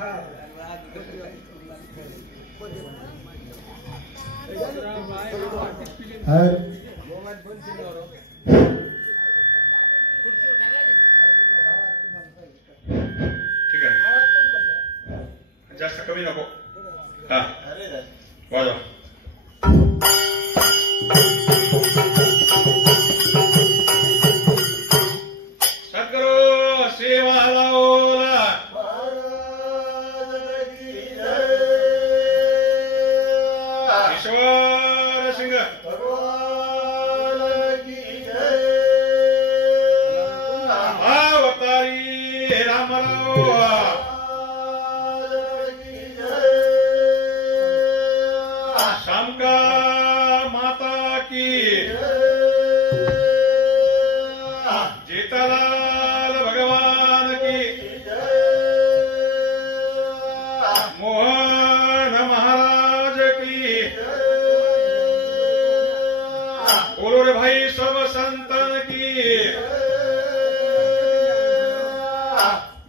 ठीक आहे, जास्त कमी नको. हा वाजवा. सद्गुरु सेवा लावला ईश्वर सिंग अवतारी रामराव शामका माता की जेठालाल भगवान की मोहन महाराज की बोलो रे भाई सब संतन की.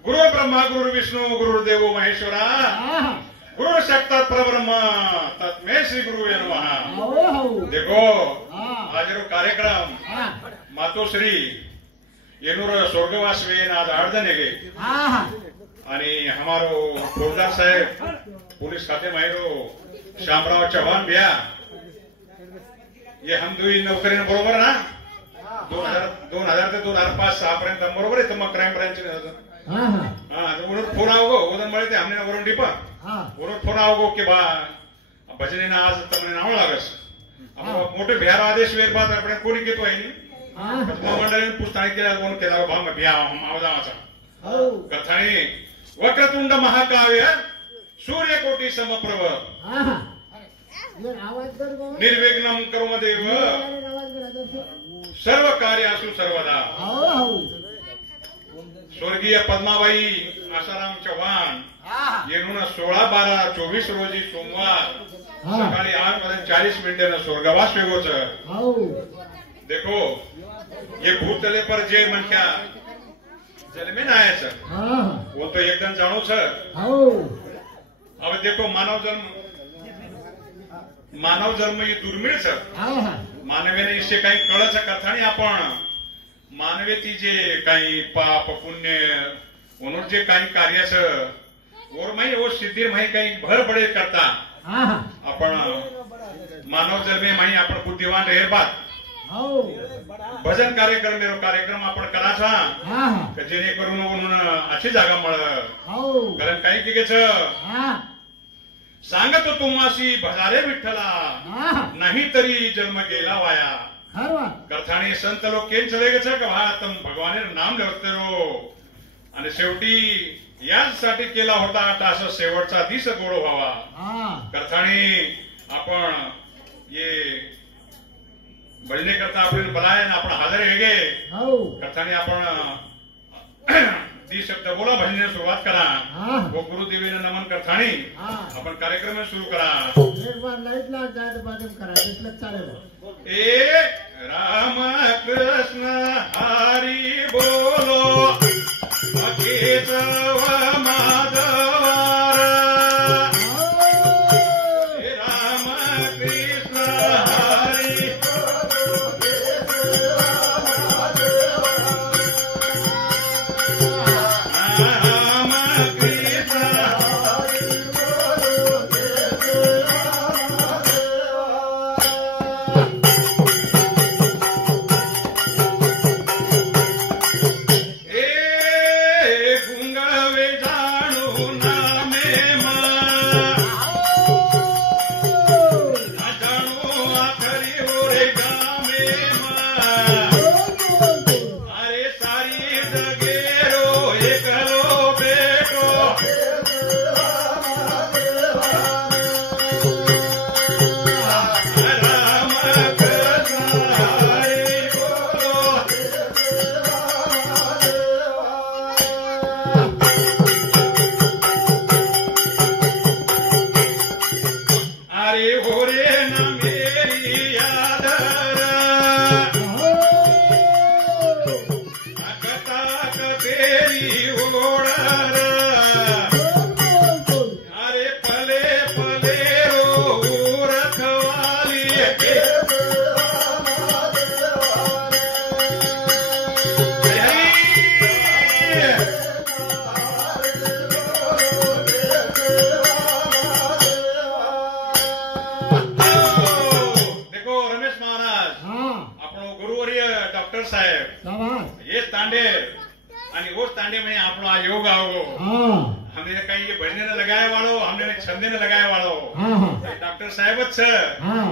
गुरु ब्रह्मा गुरु विष्णु गुरुदेव महेश्वरा गुरु साक्षात परब्रह्म तस्मै श्री गुरु नमः. देखो आज रो कार्यक्रम मातोश्री येनूर स्वर्गवास वेन आज 8 दिन गए आणि हमारो फौजदार साहेब पुलिस खाते माहिरो शामराव चव्हाण भैया ये हम दुई नौकरी बरोबर ना 2000 ते 2005 6 पर्यंत बरोबर आहे. मग क्राईम ब्रांच उन्होंने फोन आओगो उदन मळे हमने वरून डिपा उन्होंने फोन आओगो के बा भजने ना आज तमने नाव लागस मोठे बिहार आदेश वेर बाद आपण कोणी घेतो आहे मंडळीने पुस्तकाने केला कोण केला भाव बिया आवाजाचा कथाने वक्रतुंड महाकाव्य सूर्यकोटी समप्रभ निर्विघ्नं कर्मदेव सर्व कार्यासु सर्वदा. स्वर्गीय पद्माबाई आसाराम चव्हाण येऊन 16/12/24 रोजी सोमवार सकाळी 8:40 स्वर्गवास वेगोच. देखो ये भूतले पर जे मनख्या जन्मे ना आया सर वो तो एकदम जानो सर. अब देखो मानव जन्म ही दुर्मिळ सर. मानवीने इससे काही कळच कथानी आपण मानवे ती जे काही पाप पुण्य म्हणून जे काही कार्यास और माही वो सिद्धी माही काही भर पडे करता आपण मानव जन्मे माही आपण बुद्धिवान रहेर बात भजन कार्यक्रम आपण कराचा जेणेकरून अशी जागा मळ कारण काही की घेच सांगत तुम्हासी भजारे विठ्ठला नाही तरी जन्म गेला वाया. कथाने संत लोक केन चले गे तुम भगवान नाम लेवते रो आणि शेवटी यासाठी केला होता आता असं शेवटचा दिस गोड व्हावा. कथाने आपण ये भजने करता आपण बनाय आपण हजर वेगे कथाने आपण ती शब्द बोला भजने सुरुवात करा वो गुरुदेवीने नमन करतानी आपण कार्यक्रम सुरू करा. एक बार लाईट ला जायचं बाजून करा दिसलं चालेल. ए राम कृष्ण हरी बोलो केशव माधवार राम कृष्ण हरी गुंगा वेजा तांडे आणि वो तांडे में આપણો આ યોગ આવો हमने कहीं ये भजने ने लगाया वालो हमने छंदे ने लगाया वालो डॉक्टर साहेब જ છે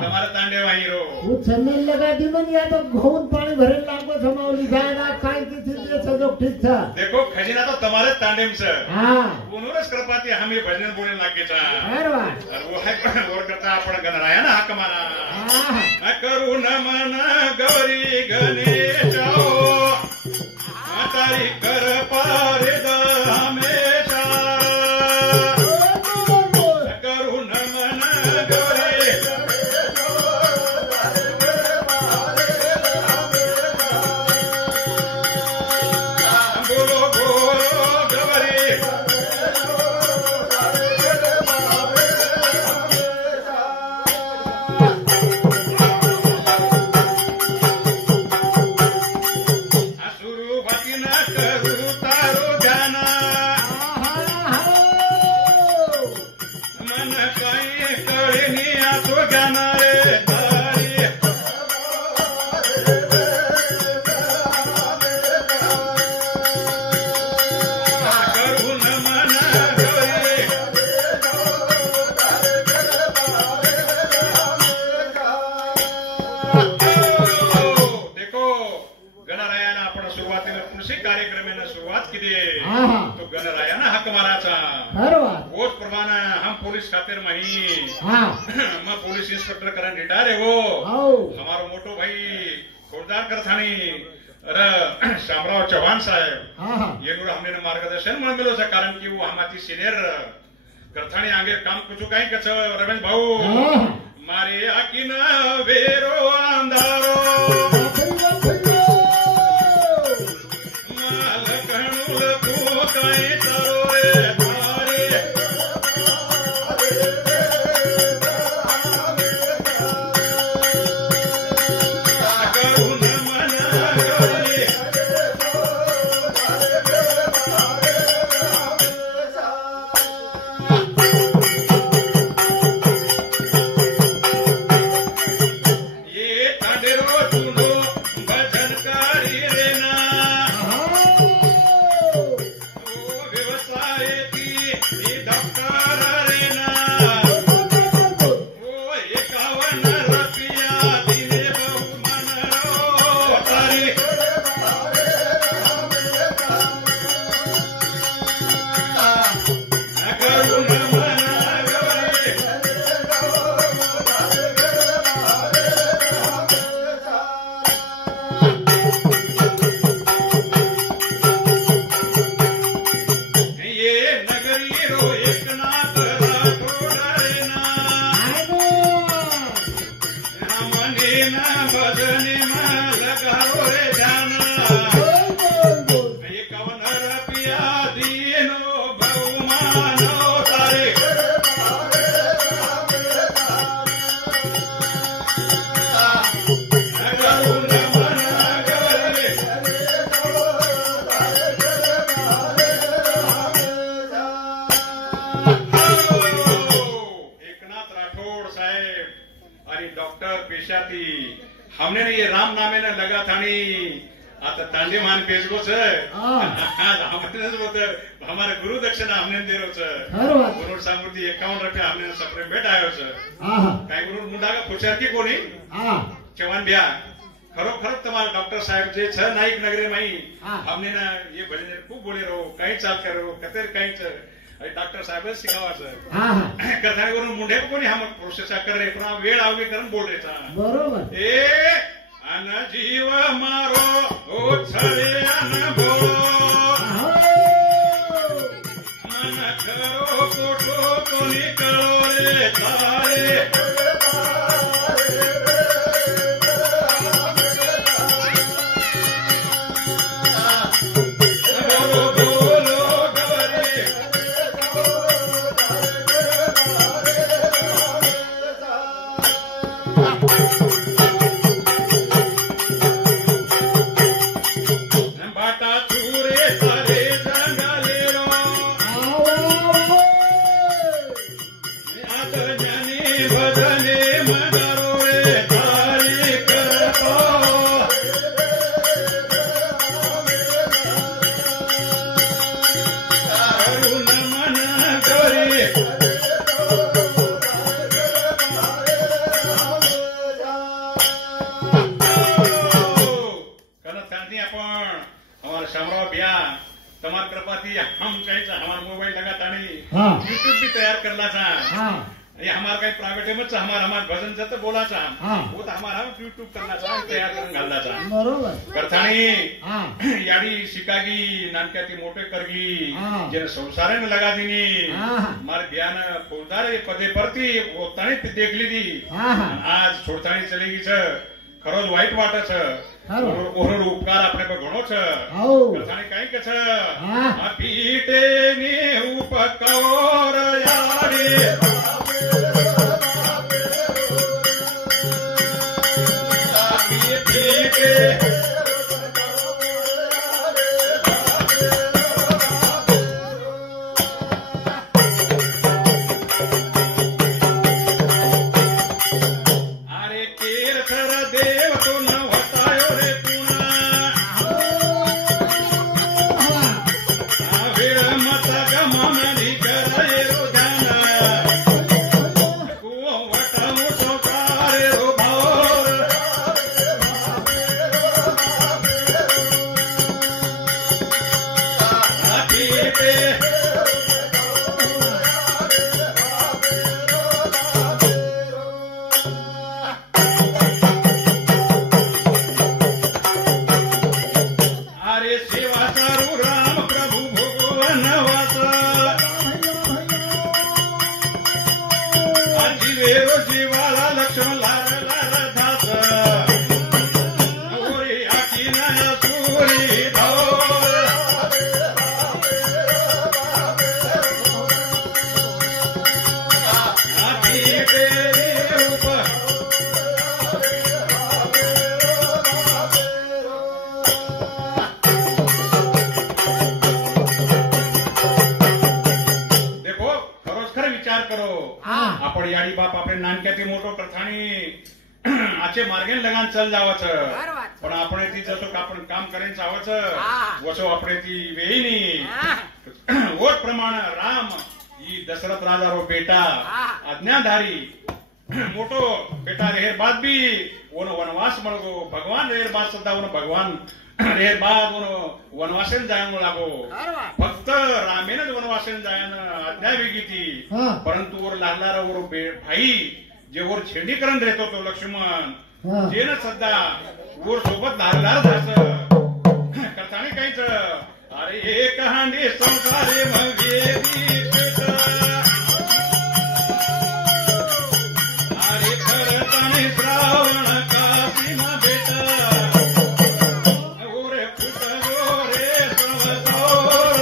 તમારા તાંડે વાહી રો હું છંદે લગા દી મને યા તો ઘઉં પાણી ભરેલ લાગો સમાવલી જાય ના કાઈ થી દે છે જો ઠીક છે देखो खजीना तो तुम्हारे तांडे में છે हां उन्होंने कृपाती हमें भजन बोलने लगे था बरोबर और वो है और करता आपण गणराया ना हक मारा हां करू नमन गौरी गणेश तारी कर पारे द हमेशा करू नमन गौरी बोलो बोलो गौरी तो गणराया ना हक माराचा बरोबर वोच प्रमाणे हम पुलिस खातिर मही हां मैं पुलिस इंस्पेक्टर करन रिटायर है वो हमारो मोटो भाई फौजदार करथाणी अरे शामराव चौहान साहेब ये हमने मार्गदर्शन मिलो छे कारण की वो हमारी सीनियर करथाणी आगे काम कुछ कहीं कछ रमेश भाऊ मारे आकिन वेरो अंधारो हमने ये राम नामे ने लगा था आता तांडे मान पेजगो छे हमारे गुरु दक्षिणा हमने दे रो छे गुरु सामूर्ति 51 रुपया हमने सप्रेम भेट आयो छे काय गुरु मुंडा का पुछार की कोनी चवन ब्या खरो खरो तुम्हारा डॉक्टर साहेब जे छे नाइक नगरी में हमने ना ये भजन खूब बोले रो कहीं चाल करो कतेर कहीं छे डॉक्टर साहेब शिकावा छे कथाने गुरु मुंडे कोनी हम प्रोसेस कर रे पण वेळ आवगे करन बोल रे छा बरोबर ए अन जीव मारो ओ छळे अन बोलो मन करो कोटो कोनी करो रे तारे भजने मदारो रे हाँ। यूट्यूब भी तैयार करना था। हाँ ये हमारा कहीं प्राइवेट मत हमारा भजन जत बोला था। हाँ। वो तो हमारा यूट्यूब करना था, तैयार करून घालना था। बरोबर करथाणी हाँ याडी शिकागी नानक्याती मोठे करगी हाँ। जेने संसारे लगा दीनी हाँ। मारे ब्यान फौजदार पदे परती वो ताणी देख लीधी हाँ हाँ आज छोडताणी चलेगी छ खरोच वाईट वाटत छ खरो. ओरड उपकार આપણે પર ઘણો છે આવો. કથાણી કઈ કે છે હા. આ પીટેની ઉપકોર યારી પીટે आचे मार्गे लगान चल जावच पण आपण ती जसो आपण काम करेन जावच वसो आपण ती वेईनी वोट प्रमाण राम ही दशरथ राजा रो बेटा आज्ञाधारी मोटो बेटा रेर बाद भी ओनो वनवास मळगो भगवान रेर बाद सदा ओनो भगवान रेर बाद ओनो वनवासेन जायन लागो फक्त रामेनच वनवासेन जायन आज्ञा वेगी ती परंतु ओर लागणारा ओर भाई जे वर छेडीकरण रहतो तो लक्ष्मण जे न सध्या वर सोबत लागणार जास कथाने काहीच अरे एक हांडी संसारे मगेरी अरे करताने श्रावण काशीना बेटा ओरे फुट गोरे सवतोर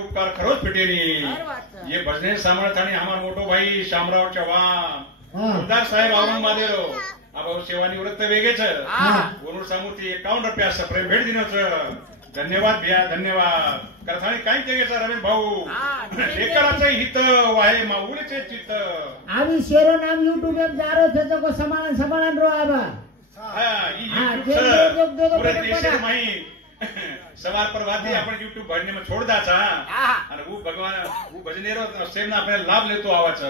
उपकार खरोच फिटेनी ये भजने सामर्थाने हमारा मोठो भाई शामराव चव्हाण उदार साहेब औरंगाबादेलो अब सेवानिवृत्त वेगेच वरून सामूर्ती 51 रुपया सप्रेम भेट दिनोच धन्यवाद भैया धन्यवाद कथाने काय तेगेचा रमेश भाऊ लेकराचे हित वाहे माऊलीचे चित्त आम्ही शेरो नाम यूट्यूब पे जारो थे तो को समाधान रो आबा हां ई पूरे देश में सवार पर वादी आपण यूट्यूब भरने में छोड़ दाचा और वो भगवान वो भजनेरो सेम ना अपने लाभ लेतो आवाच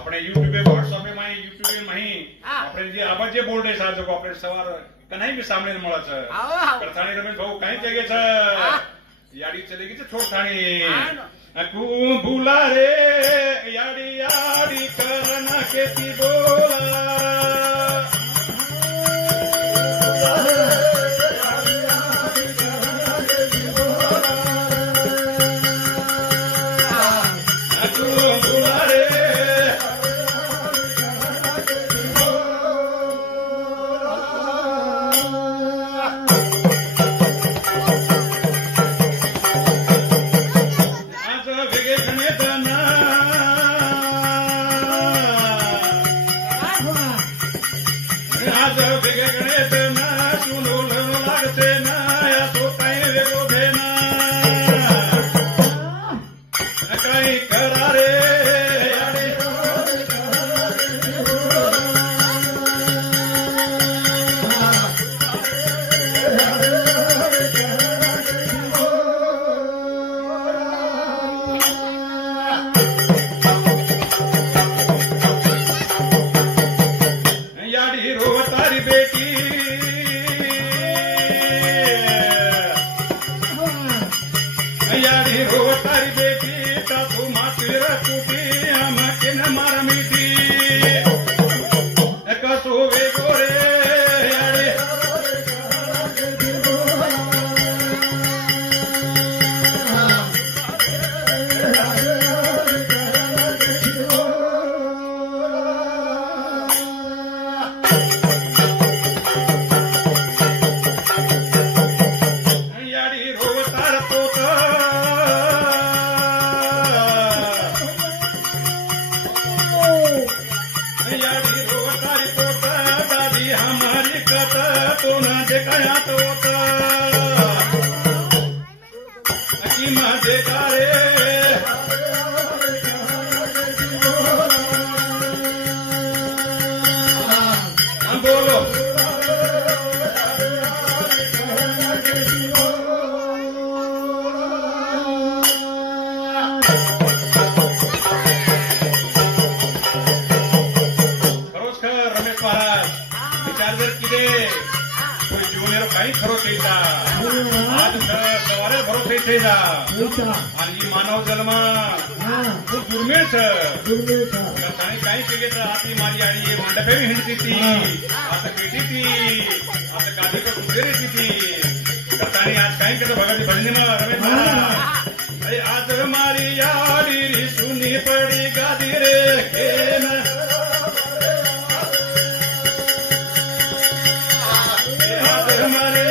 આપણે યુટ્યુબે વોટ્સઅપે માં યુટ્યુબે માં આપણે જે આબા જે બોર્ડ છે સાજો આપણે સવાર કનાઈ બી સામે મળે છે કરથાણી રમેશ ભાऊ કઈ જગ્યા છે યાડી ચલી ગઈ છે છોડથાણી કુ ભૂલા રે યાડી યાડી કરના કેતી બોલા मानव जन्म खूप दुर्मिळ छ काही केले तर आधी माझी आई मंडपे हिंडती ती आता पेटी ती आता काधी कुठे ती कथानी आज काही केलं भगवती भजनी रमेश अरे आज मारी याडी सुनी पडी गादी रे खेन आज मारी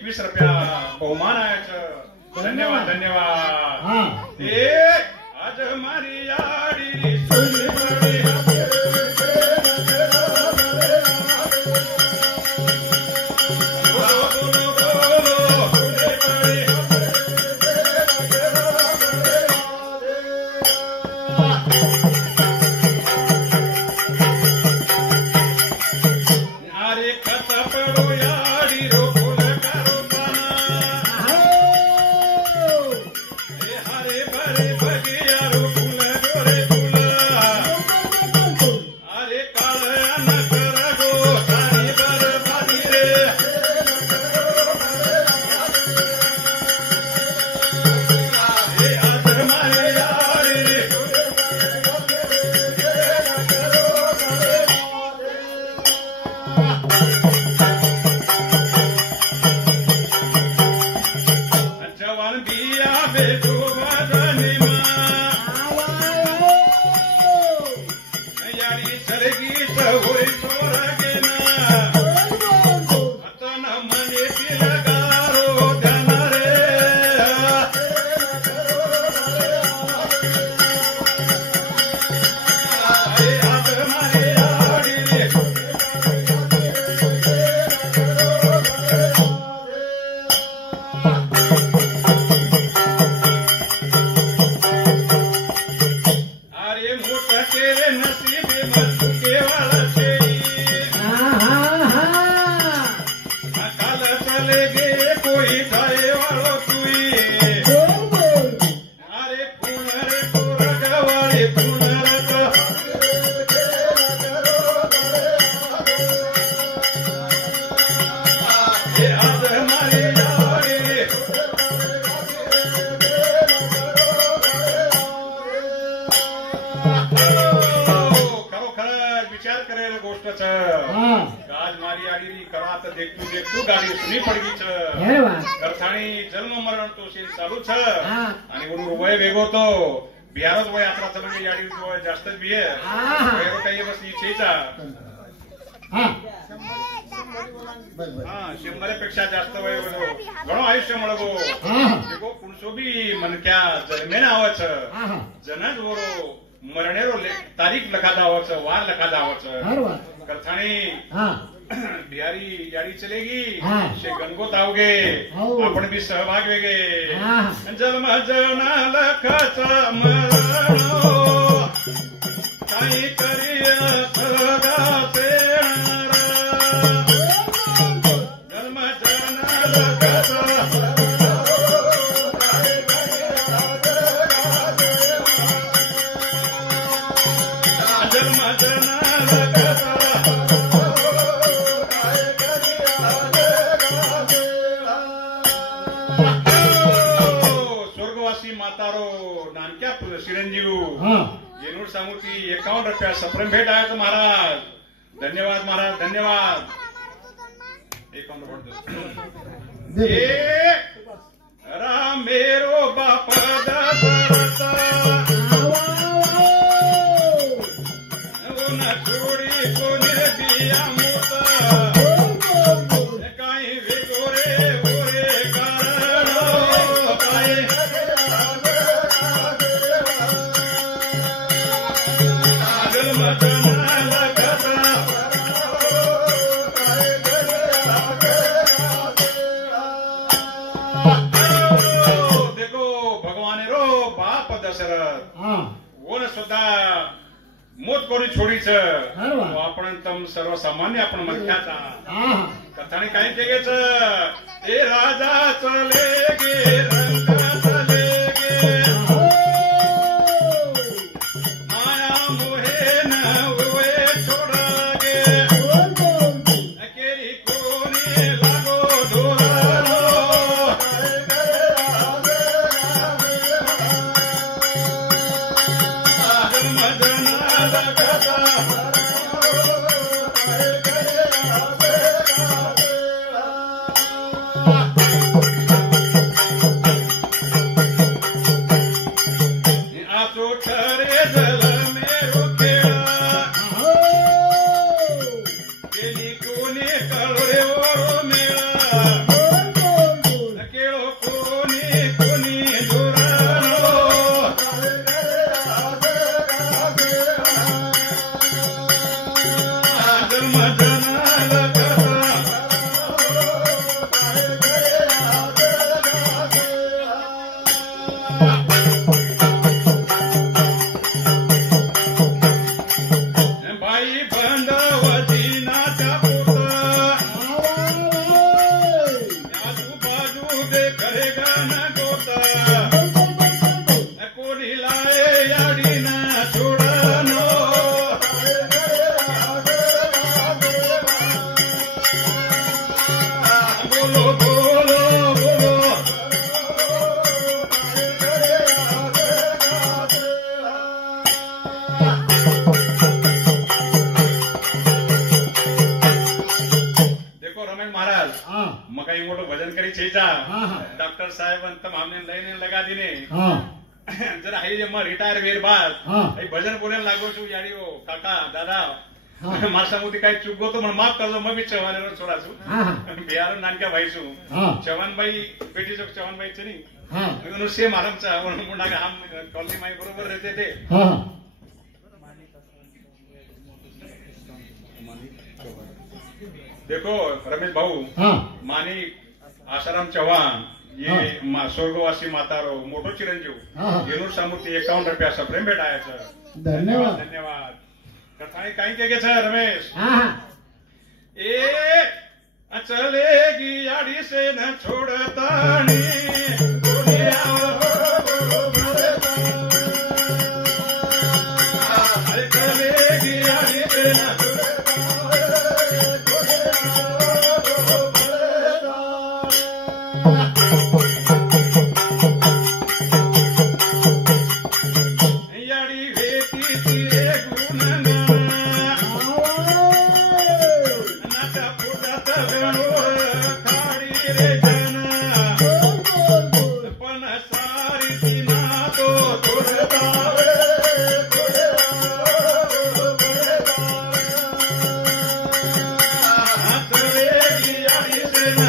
₹21 बहुमान आहे धन्यवाद धन्यवाद आज हमारी यारी सुनी पड़ी Hare दिया बेटो बदनी यारी चलेगी सहुई सोरगे ना अतन मने तिलगारो ध्यान रे हाथ मारे आड़ी रे अरे मोठा तेरे नसीब मत केवळ तेरी काल चले गे कोई जाए वालो तुई अरे पुनर कोरगवाळे पुनर हे आज मारे यारी रे खरोखर विचार करेल गोष्टच गाज मारी आडी करा तर देखतू देखतू गाडी सुनी पडगीच अर्थाणी जन्म मरण तो शेल चालूच आणि वरून वय वेगवतो बिहारच वय यात्राचं म्हणजे याडी वय जास्तच बिये वेगळं काही बस इच्छेचा हा 100पेक्षा जास्त वय घणो आयुष्य मळगो देखो कुणसो बी मनक्या जन्मेन आवच जनज वरो मरणेरो तारीख लखा दावच वार लखा दावच करथाणी बिहारी याडी चलेगी शे गणगोत आवगे आपण बी सहभाग वेगे जन्म जना लखाचा मरणो काही करिय सदा पेणारा जन्म जना लखाचा जन्म जना लखाचा स्वर्गवासी मातारो नानक्या चिरंजीव येनूर सांगू की 51 रुपया सप्रम भेट आहे तो महाराज धन्यवाद महाराज धन्यवाद 51 राम मेरो बाप दशरथ न छोड़ी कोने दिया मोता काही वेगोरे ओरे कारण काही जन्म जना लखता देखो भगवान रो बाप दशरथ ओन सुद्धा मोत कोणी छोडीच आपण तम सर्वसामान्य आपण मनख्याचा कथाने काही केगेच ए राजा चले गे रंग चले गे माया मोहे न उवे छोड़ा गे केरी कोणी लागो धोरानो जन्म जना लखता आसो ठरे जल मेरो खेळा केली कोणी कळोरे ओरो मेळा केळो कोणी कोणी धुरानो जन्म जना लखता बाई बंडवती नाचा पोता आजूबाजू देखरे गाना गोता कोणी लाए याडी ना छोडानो बोलो बोलो बोलो छेचा हाँ हाँ डॉक्टर साहब अंत हमने लઈને लगा दीने हाँ जरा हाई जमा रिटायर वेर बाद हाँ भजन बोले लागो છું યાડીઓ કાકા દાદા હા મારા સામુથી કઈ ચૂકો તો મને માફ કરજો મેં બી ચવાનેનો છોરા છું हाँ બિહાર નાનકા ભાઈ છું हाँ ચવાનભાઈ બેટી છો ચવાનભાઈ છે ની हाँ એનું સેમ આરામ છે મુંડા આમ કોલની માઈ બરોબર રહેતે તે हाँ देखो रमेश भाऊ हाँ मानी आसाराम चव्हाण ये स्वर्गवासी मातारो मोठो चिरंजीव हाँ येनूर सामूर्ती 51 रुपया सप्रेम भेटाया છે धन्यवाद धन्यवाद कथाई कहीं के છે रमेश हाँ हाँ ए चलेगी याड़ी से न छोड़ता नी दुनिया अरे चलेगी याड़ी से न याड़ी वेती तेरे गुणगान नाचा फुटत गणोर काळी रे जना पण सारी दिना तो तुरता चलेगी याड़ी से न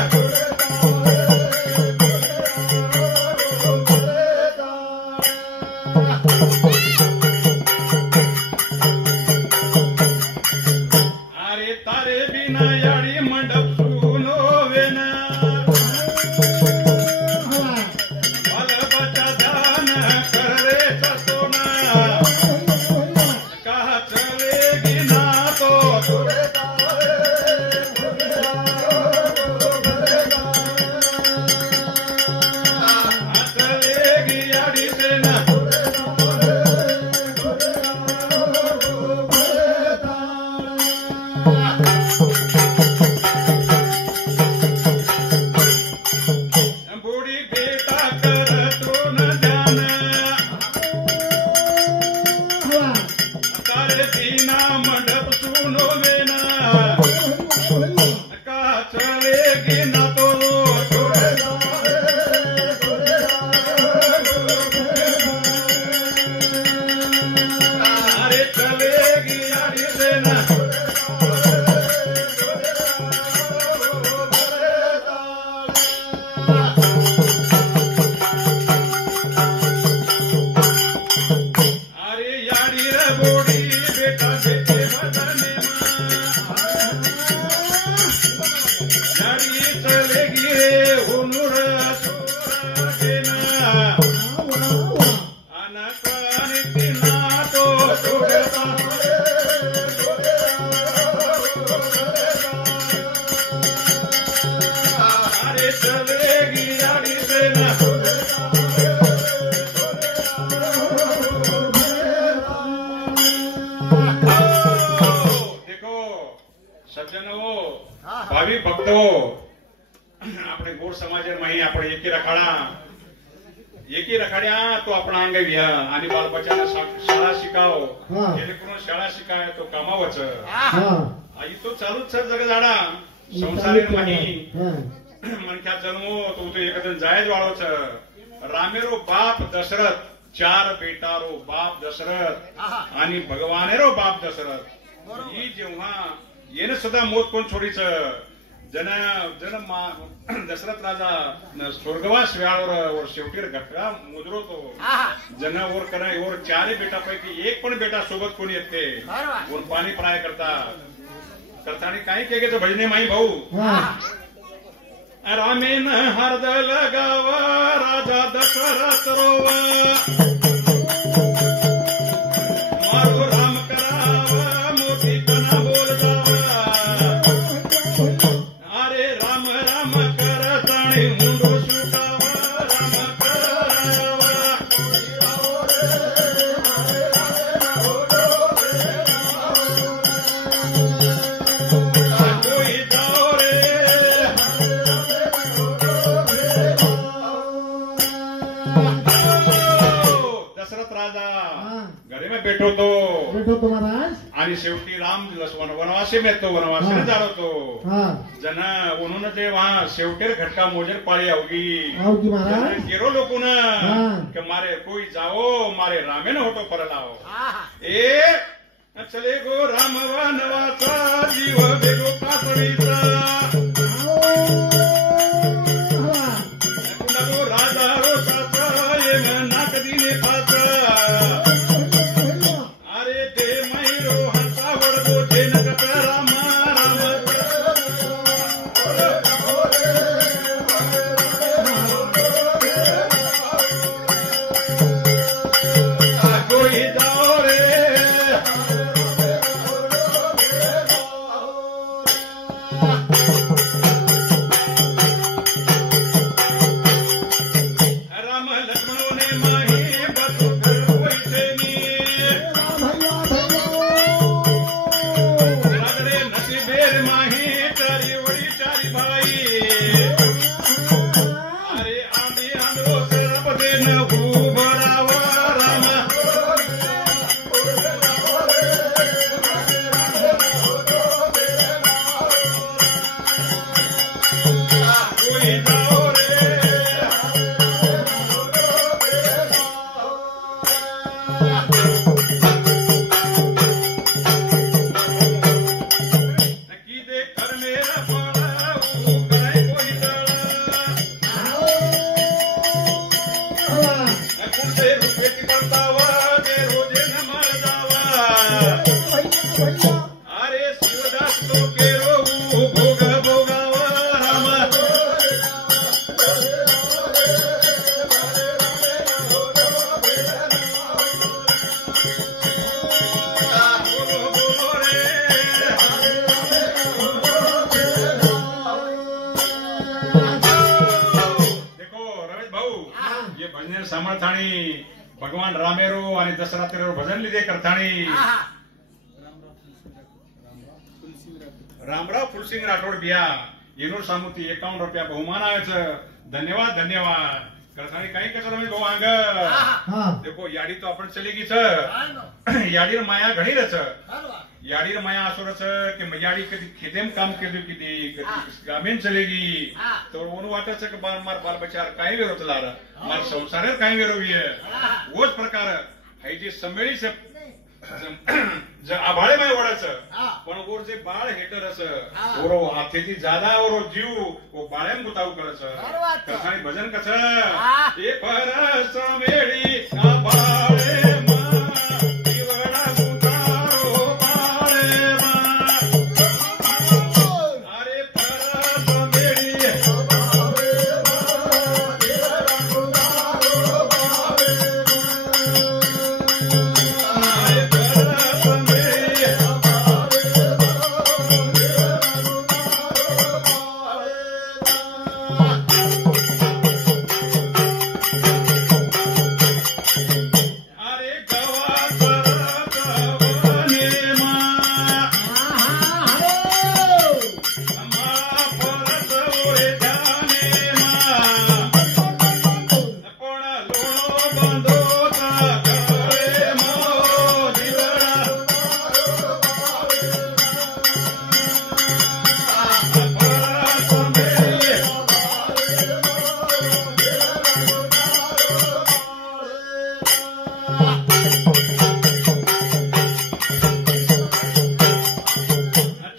अरे तारे बिना याड़ी मंडप सुनो वेना भल बचा दान करे सोना कहा चलेगी ना तो चलेगी याड़ी से ना बूढ़ी बेटा कर तो न जाना तारे बिना मंडप सुनो लेना कहा चलेगी ना तो अरे चलेगी यारी से ना अरे यारी रे बूढ़ी बेटा बेटे बदने यारी चलेगी रे हुनूर छोरा देना अनकान दिना तो छोड़ता अरे चलेगी यारी से ना देखो सज्जनो भावी भक्तो આપણે ગોળ સમાજમાં આપણે એકી રખાડ્યા તો આપણા અંગે વ્યા आणि बालबच्चांना शाळा शिकाव हा. जेणेकरून शाळा शिकाय तो कामावच हाँ आई तो चालूच છે જગજાડા સંસારી માહી हाँ मनख्या जन्मो तो एकदम जायज वाळो છે रामेरो बाप दशरथ 4 बेटारो बाप दशरथ आणि भगवानेरो बाप दशरथ ही जेव्हा येणे सुद्धा मोत कोण छोडीच जन दशरथ राजा स्वर्गवास वेळावर शेवटी घटका मुजरवतो जन ओर करा ओर 4 बेटापैकी एक पण बेटा सोबत कोणी येते ओर पाणी प्राय करता करताना काही केलं भजने माई भाऊ हाँ रामेन हरद लगावा राजा दशरथ रोवा मारो राम करावा मोठी पणा बोलता अरे राम राम करताणी मुंडो सुटावा राम करावा कोई जाओ रे दशरथ राजा हाँ घरे में बैठो तो बैठो तो महाराज आणि शेवटी राम वनवासी मिळतो वनवासीने जाळवतो हा जन म्हणून ते वहां शेवटेर घटका मोजर पाळी अवगी अवगी महाराज गेरो लोकून हा. के मारे कोई जाओ मारे रामे न होतो परलाओ ए चले गो राम वनवाचा जीव बेगो पापडीचा गो राजा रोषाचा येन नाक दिने पाचा अरे ते मैरो हसा वडगो ते नकत रामा राम कोई जाओ रे राम लक्ष्मणोने माही बसुकर पैसेनी राजरे नसीबेर माही चारी वडी चारी भाई अरे आंधी आंधो सरप देन उभरावा राम कोई जाओ रे नक्की दे कर मेरा पाला उगाय कोई तळा कुठे रुपये करतावा ते रोजे न मरतावा अरे शिवदास तो केरो भोग भोगावा राम बोलो बोलो रे देखो रमेश भाऊ ये भजन समर्थाणी भगवान रामेरो आणि दसरात्रेरो भजन लिधे करताणी रामराव फुलसिंग राठोड बिया येनूर सामुती 51 रुपया बहुमान आयचं धन्यवाद धन्यवाद करताणी काही कसं रमेश भाऊ अंग हा देखो याडी तो आपण चलेगीच याडीर माया घडीरच याडीर माया असोरच की याडी कधी खेदेम काम केली किती गामेन चलेगी तो ओन वाटायचं की मार बाल बचार काही वेरोतला मार संसार काही वेरोवीय वोच प्रकार हाय जे संमेळी आभाळे माय ओढायचं पण ओर जे बाळ हेटर असं ओरो हाथेची जादा ओरो जीव ओ बाळ्यान गुताव करच कसाणी भजन कसं ए परस मेळी आभाळे मा जीवडा गुतारो बाळे मा अरे परस मेळी अरे परस मेळी अरे गवा परत वने मा मा परत ओरे जाने मा कोण लोणो बांधोता करे मो दिवरा परत मेळी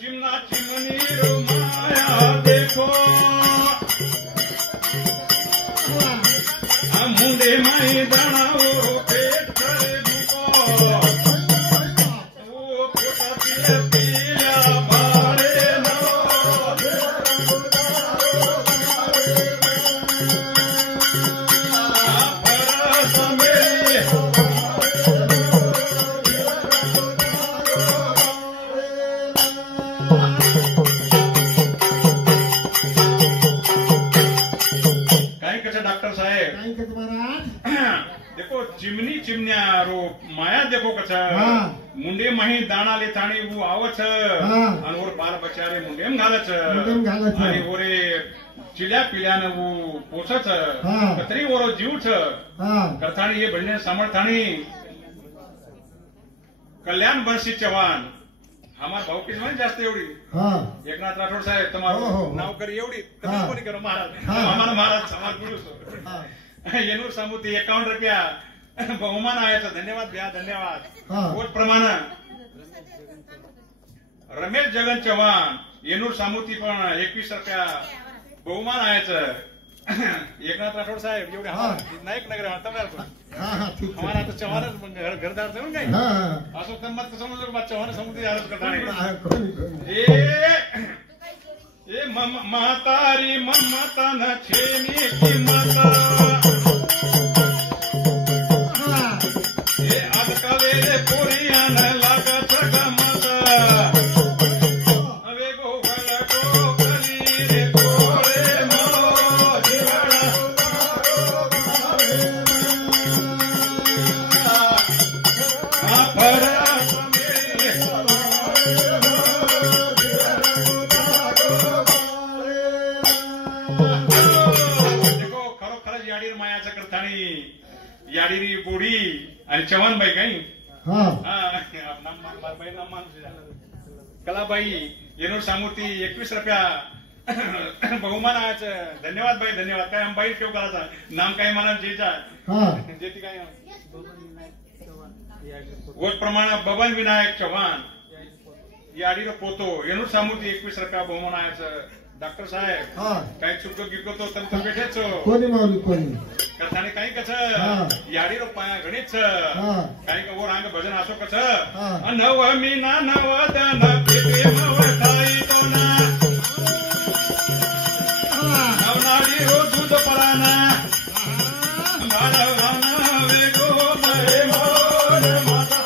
चिमना चिमनी रो माया देखो मुंडे माई दाणाओ पेट करे भूको ओ पोटा पिया पिया बारे नो परस मेळी काही कसं डॉक्टर साहेब काय करतो महाराज देखो चिमनी चिमन्या रो माया देखो कसं हा. मुंडे माही दाणा ले ताणी वो आवच हा. आणि ओर बाल बचारे मुंडेम घालच मुंडेम घालच. आणि ओरे चिल्या पिल्यानं वो पोचच हा. कतरी ओरो जीवच हा करताणी हे भजने सामर्थाणी कल्याण बंसी चव्हाण हमार भाऊ की जवान जास्त एवढी एकनाथ राठोड साहेब तुम्हारा नाव करी एवढी कमी कोणी करो महाराज हमारा महाराज समाज गुरु येनूर सामुती 51 रुपया बहुमान आयाचा धन्यवाद भैया धन्यवाद वोट प्रमाण रमेश जगन चव्हाण येनूर सामुती पण 21 रुपया बहुमान आयाचं एकनाथ राठोड साहेब एवढे नायक नगर हमारा तो चव्हाण घरदार थे ना काही असो मत समजलो की चव्हाण समुद्री आरस करता ए म्हातारी ममता न छेनी की माता ए आजकाले रे पोरियान लागत गमता अवे गोगल गोगली रे गोरे मो जीवना याडीरी बोडी आणि चव्हाणबाई काही कलाबाई येनूर सामूर्ती 21 रुपया बहुमान आयाचं धन्यवाद बाई धन्यवाद काय हम बाई ठेव करायचा नाम काय मला जे ती काय वोट प्रमाण बबन विनायक चव्हाण याडीर पोतो येनूर सामूर्ती 21 रुपया बहुमान आयाचं डॉक्टर साहेब काही चुकतो गिकतो तंत्र पेठेच कोणी मावली कोणी कथाने काही कसं याडी पाया गणित काही वर अंग भजन असो कसं नव मीना नवदन नवताई तोना नवनाडी रो दूध पराना वेगो मरे मोर माता